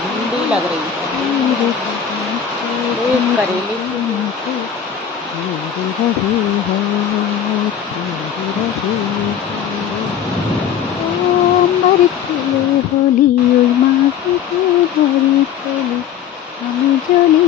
ठंडी लग रही है, एक करेली আমার ছেলে হলি ওই মাটিতে ভরি তলি আমি জ্বলি